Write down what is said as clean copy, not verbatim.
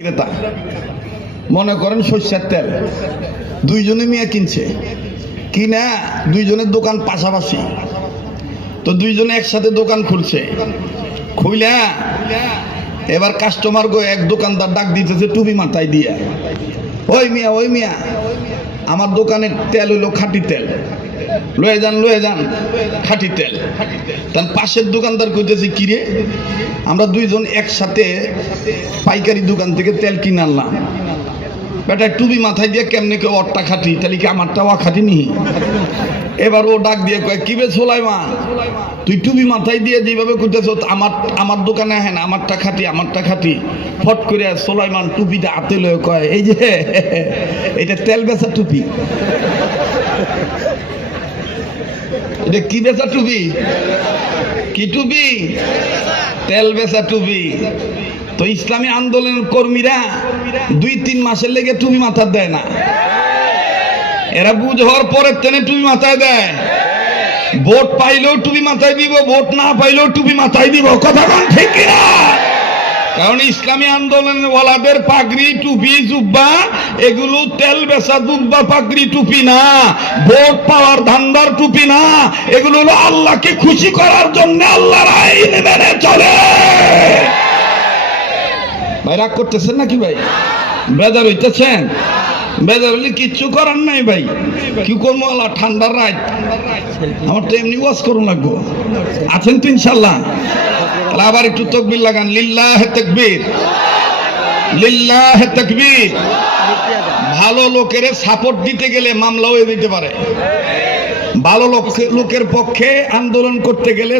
ক্রেতা মনে করেন সরষের তেল দুইজনে মিয়া কিনছে, কিনা দুইজনের দোকান পাশাপাশি, তো দুইজনে একসাথে দোকান খুলছে, খুইলা এবার কাস্টমার গো এক দোকানদার ডাক দিতেছে টুপি মাথায় দিয়া, ওই মিয়া আমার দোকানের তেল হইলো খাঁটি তেল, লয়ে যান খাঁটি তেল। তার পাশের দোকানদার কইতেছে কিরে, আমরা দুইজন একসাথে পাইকারি দোকান থেকে তেল কিনে আনলাম, বেটা টুপি মাথায় দিয়ে কেমনে কেউ ওরটা খাঁটি, তাহলে কি আমারটাও খাঁটি নি? এবার ও ডাক দিয়ে কয় কি বে সোলাইমান, তুই টুপি মাথায় দিয়ে যেভাবে কইতেছ আমার দোকানে হ্যাঁ আমারটা খাঁটি। ফট করে সোলাইমান টুপিটা হাতে লয়ে কয় এই যে এটা তেল বেচা টুপি। এটা কি বেচা টুপি? কি টুপি? তেল বেচা টুপি। তো ইসলামী আন্দোলনের কর্মীরা 2-3 মাসের লেগে টুপি মাথায় দেয় না, এরা বুঝ হওয়ার পরের তেনে টুপি মাথায় দেয়। ভোট পাইলেও টুপি মাথায় দিব, ভোট না পাইলেও টুপি মাথায় দিব, কথা বল ঠিক কিনা? কারণ ইসলামী আন্দোলনের ওয়ালাদের পাগড়ি টুপি জুব্বা এগুলো তেল বেচা জুব্বা পাগড়ি টুপি না, ভোট পাওয়ার ধান্দার টুপি না, এগুলো হলো আল্লাহকে খুশি করার জন্য আল্লাহর আইন মেনে চলে। ভাই রাগ করতেছেন নাকি? ভাই বেজার হইতেছেন? বেজার হলে কিচ্ছু করার নাই ভাই, কি করবো? আল্লাহ ঠান্ডার রাত, আমার তো এমনি ওয়াজ করুন লাগবো। আছেন তো ইনশাল্লাহ? তাহলে আবার একটু তাকবীর লাগান, লিল্লাহে তাকবীর, লিল্লাহে তাকবীর। ভালো লোকের সাপোর্ট দিতে গেলে মামলা হয়ে দিতে পারে, ভালো লোকের পক্ষে আন্দোলন করতে গেলে